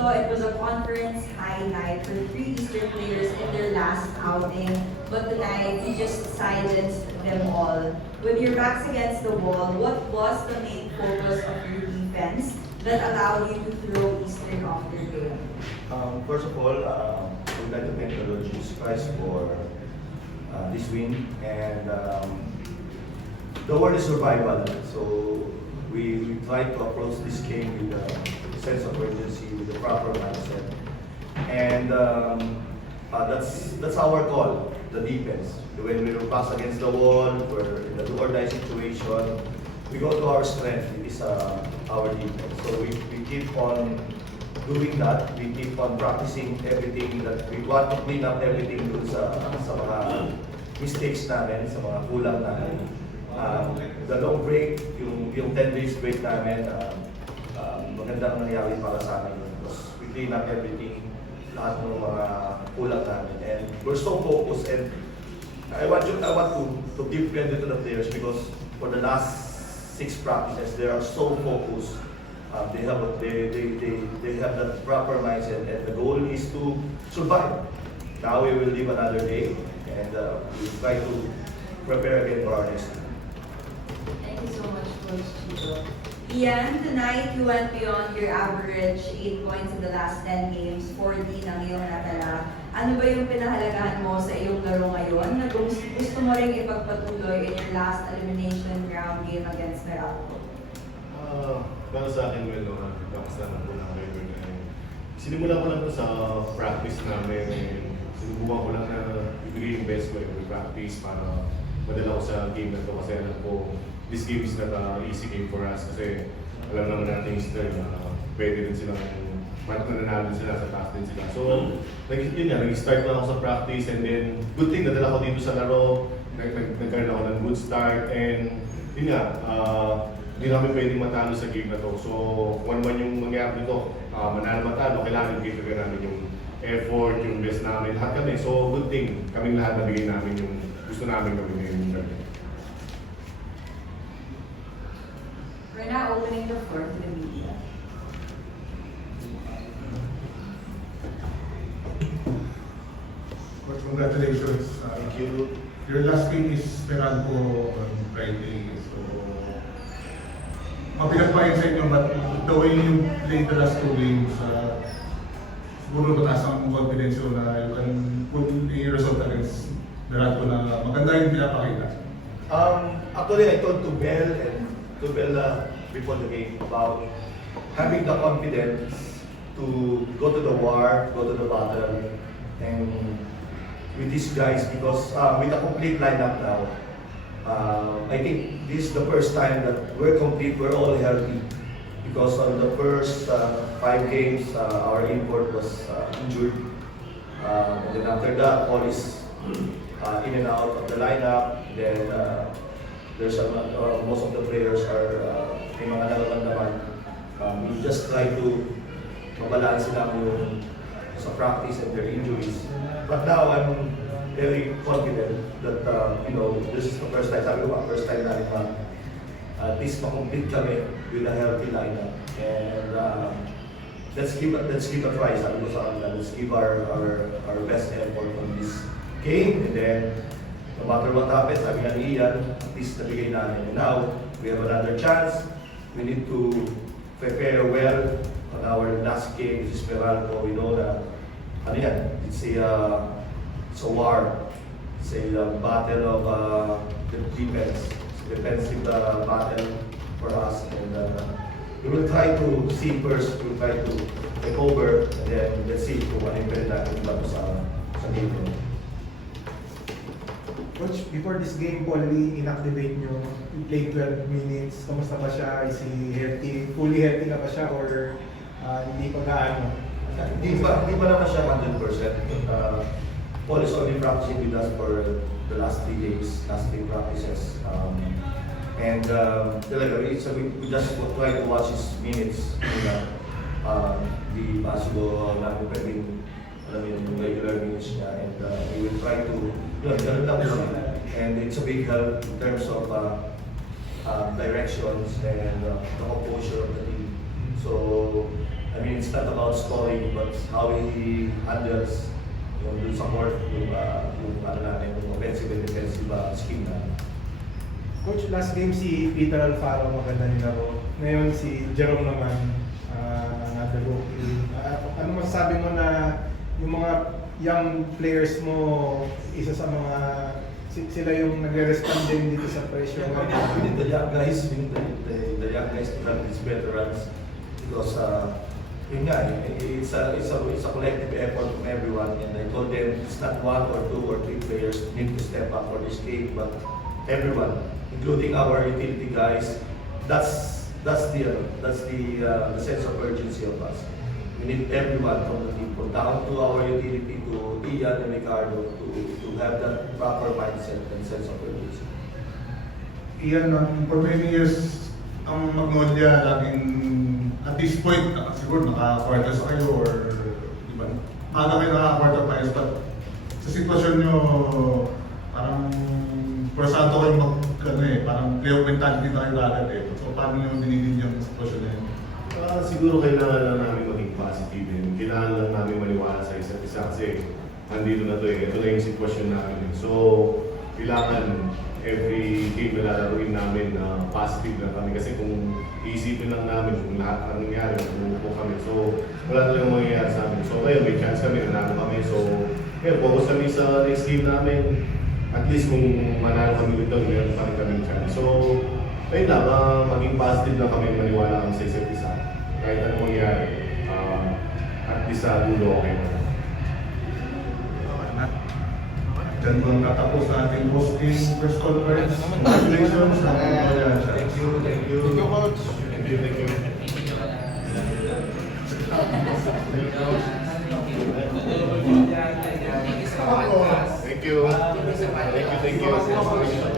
Chito, it was a conference high night for three Eastern players in their last outing, but tonight you just silenced them all. With your backs against the wall, what was the main focus of your defense that allowed you to throw Eastern off their game? First of all, we'd like to thank the Lord Jesus Christ for this win. And the word is survival. So we try to approach this game with a sense of urgency, with the proper mindset. And that's our call, the defense. When we pass against the wall, we're in a do-or-die situation, we go to our strength, it is our defense. So we keep on doing that, we keep on practicing everything that we want to clean up everything dun sa mga mistakes namin, sa mga kulang namin. The long break, yung 10 days break namin, magandang nangyari para sa amin. Because we clean up everything, lahat ng mga kulang namin. And we're so focused, and I want to give credit to the players because for the last 6 practices, they are so focused. They have that proper mindset, and the goal is to survive. Now we will live another day, and we'll try to prepare again for our next game. Thank you so much, Coach Chito. Ian, tonight you went beyond your average 8 points in the last 10 games, 40 na ngayong natala. Ano ba yung pinahalagahan mo sa iyong laro ngayon na gusto mo rin ipagpatuloy in your last elimination round game against Meralco? Para sa akin, well, nakasalan ko lang kayo. Sinimulan ko lang to sa practice namin. Sinubukan ko lang na ibigay yung best ko every practice para madala ko sa game na to kasi alam ko this game is not an easy game for us kasi alam naman natin yung style na pwede rin silang nananalo sila, sa taas din sila. So, yun nga, nag-start lang ako sa practice and then good thing nadala ko dito sa laro, nagkaroon ako ng good start and yun nga, hindi namin pwedeng matalo sa game na to. So, kung ano yung mangyari dito, manalo-matalo, kailangan ibigay namin yung effort, yung best namin, lahat kami. So, good thing, kaming lahat nabigay namin yung gusto namin gawin ngayon. We're now opening the floor to the media. Coach, congratulations. Thank you. Your last game is Meralco on Friday. So, mapinagpahin sa inyo, but the way you played the last 2 games, siguro mataas ang confidence yun na you can put a result against Meralco na maganda yung pinapakita. Actually, I told to Bell before the game about having the confidence to go to the war, go to the battle, and with these guys because with a complete lineup now, I think this is the first time that we're complete, we're all healthy. Because on the first 5 games, our import was injured. And then after that, all is in and out of the lineup. Then there's most of the players are may mga nararamdaman. We just try to mabalance lang yung sa practice and their injuries. But now I'm very confident that this is the first time, sabi ko first time namin at least makomplete kami with a healthy lineup. And let's give a try, sabi ko sa kanila. Let's give our best effort on this game, and then no matter what happens, sabi nga ni Ian, at least nabigay namin. And now, we have another chance. We need to prepare well on our last game, which is Meralco. We know that it's a war. It's a battle of the defense. It's a defensive battle for us. And we will try to see first, we will try to take over, and then let's see kung ano yung pwede natin bago sa game. Coach, before this game, Paulie inactivate nyo, you played 12 minutes, kamusta ba siya? Is he healthy? Fully healthy na ba siya or hindi pa gaano? Hindi pa naman siya 100%. Paul is only practicing with us for the last 3 days, last 3 practices. Talaga, we just try to watch his minutes. Di possible namin pwedeng yung regular minutes niya, and we will try to ganun lang siya. And it's a big help in terms of directions and the composure of the team. So I mean, it's not about scoring, but how he handles yung dun sa court, yung ano natin, yung offensive and defensive scheme natin. Coach, last game si Peter Alfaro maganda nilaro. Ngayon si Jerome naman, another rookie. Ano masasabi mo na yung mga young players mo, isa sa mga sila yung nagre-respond din dito sa pressure? We need the young guys, we need the young guys to have these veterans because yun nga, it's a collective effort from everyone, and I told them it's not one or two or three players need to step up for this game, but everyone, including our utility guys. That's the sense of urgency of us. We need everyone from the team, from down to our utility to Ian and Ricardo to have that proper mindset and sense of urgency. Iyan, for many years, ang Magnolia laging, at this point, siguro naka-quarters kayo or, di ba, maaga kayo naka-quarter finals, but sa sitwasyon nyo, parang, porsanto kayo parang playoff mentality tayo agad eh. So, paano nyo dinidin yung sitwasyon na yun? Siguro kailangan lang namin maging positive din. Kailangan lang namin maniwala sa isa't isa kasi nandito na to eh. Ito na yung sitwasyon namin eh. So, kailangan every game na lalaruin namin na positive lang kami. Kasi kung iisipin lang namin kung lahat ang nangyari, magpupo kami. So, wala talagang mangyayari sa amin. So, ngayon may chance kami, nanalo kami. So, ngayon, focus kami sa next game namin. At least kung manalo kami dito, meron pa rin kami chance. So, ayun lang, maging positive lang kami, maniwala kami sa isa't isa. Kahit anong mangyari, at least sa dulo okay na. Diyan po natapos sa ating post-game press conference. Congratulations sa Magnolia. Thank you. Thank you, Coach. Thank you. Thank you. Thank you.